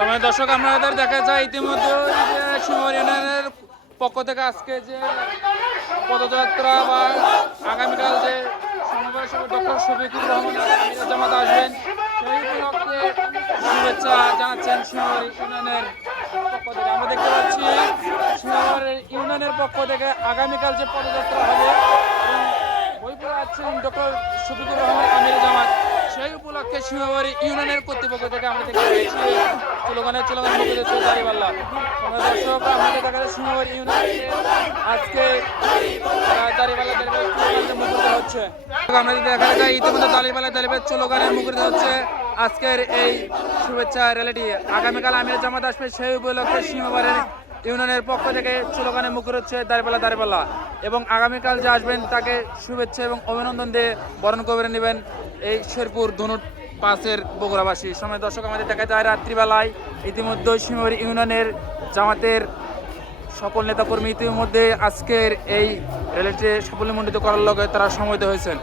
সময় দর্শক আমাদের দেখা যায় ইতিমধ্যে শিমর ইউনিয়নের পক্ষ থেকে আজকে যে পদযাত্রা বা আগামীকাল যে আসবেন। আমরা দেখতে পাচ্ছি পক্ষ থেকে আগামীকাল যে পদযাত্রা হবে বইপুরে আছেন ডক্টর শফিকুর রহমান আমির উপলক্ষে সিংহবাড়ি ইউনিয়নের কর্তৃপক্ষ থেকে আমরা দেখতে পেয়েছি। চুলোগানের চুলোগান দর্শক আমাদের দেখা যায় আজকে আজকের এই শুভেচ্ছা র্যালিটি, আগামীকাল আমির জামাত আসবে সেই উপলক্ষে ইউনিয়নের পক্ষ থেকে চুলোকানে মুখর হচ্ছে দাঁড়িপাল্লা দাঁড়িপাল্লা এবং আগামীকাল যে আসবেন তাকে শুভেচ্ছা এবং অভিনন্দন দিয়ে বরণ করে নেবেন এই শেরপুর ধনুট পাশের বগুড়াবাসী। সময় দর্শক, আমাদের দেখা যায় রাত্রিবেলায়। ইতিমধ্যে সিমরি ইউনিয়নের জামাতের সকল নেতাকর্মী ইতিমধ্যে আজকের এই রেলেটে সাফল্যমণ্ডিত করার লগে তারা সমবেত হয়েছেন।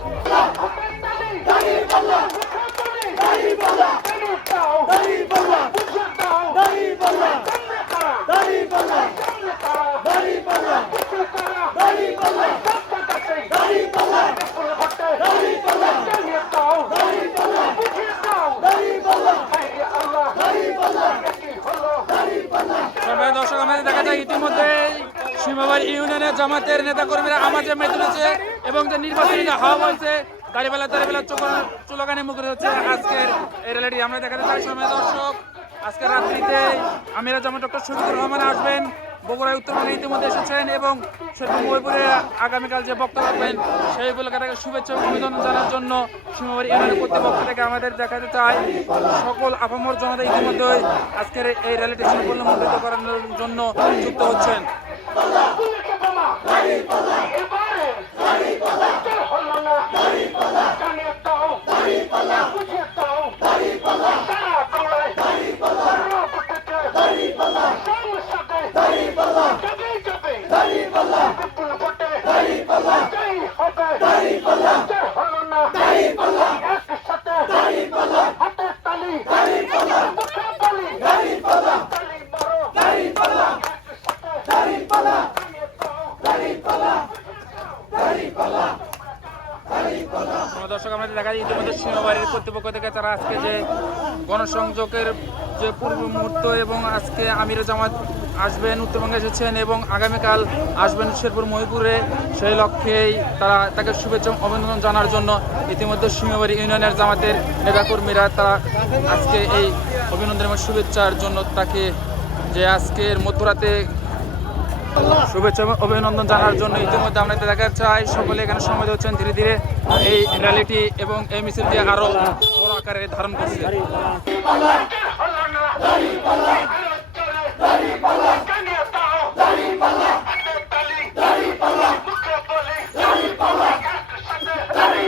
সীমাবাড়ি ইউনিয়নের জামাতের নেতাকর্মীরা আমাজে মেতে এবং যে নির্বাচনী হাওয়া হয়েছে দাঁড়িবেলা দাঁড়িবেলা চুলাগানে মুখে হচ্ছে আজকের এই র্যালিটি আমরা দেখাতে পাই সময়, দর্শক আজকে রাত্রিতে আমিরা জামা ডক্টর শফিকুর রহমান আসবেন, বগুড়ায় উত্তরবঙ্গে ইতিমধ্যে এসেছেন এবং শেরপুর, মহিপুরে আগামীকাল যে বক্তব্য রাখবেন, সেই উপলক্ষে তাকে শুভেচ্ছা অভিনন্দন জানার জন্য সীমাবাড়ি ইউনিয়নের কর্তৃপক্ষ থেকে আমাদের দেখাতে চাই। সকল আপামর জনতা ইতিমধ্যে আজকের এই র্যালিটি সাফল্যমণ্ডিত করানোর জন্য যুক্ত হচ্ছেন। পাল্লা দর্শক আমাদের দেখা যায় ইতিমধ্যে সিংহবাড়ির কর্তৃপক্ষ থেকে তারা আজকে যে গণসংযোগের যে পূর্ব মুহূর্ত এবং আজকে আমির জামাত আসবেন, উত্তরবঙ্গে এসেছেন এবং আগামীকাল আসবেন শেরপুর, মহিপুরে। সেই লক্ষ্যেই তারা তাকে শুভেচ্ছা অভিনন্দন জানার জন্য ইতিমধ্যে সিংহবাড়ি ইউনিয়নের জামাতের নেতাকর্মীরা তারা আজকে এই অভিনন্দন এবং শুভেচ্ছার জন্য তাকে যে আজকের মধ্যরাতে শুভেচ্ছা এবং অভিনন্দন জানার জন্য ইতিমধ্যে আমরা দেখা চাই সকলে এখানে সময় হচ্ছেন ধীরে ধীরে এই র্যালিটি এবং এই মিছিলটি আরও বড় আকারে ধারণ করছে।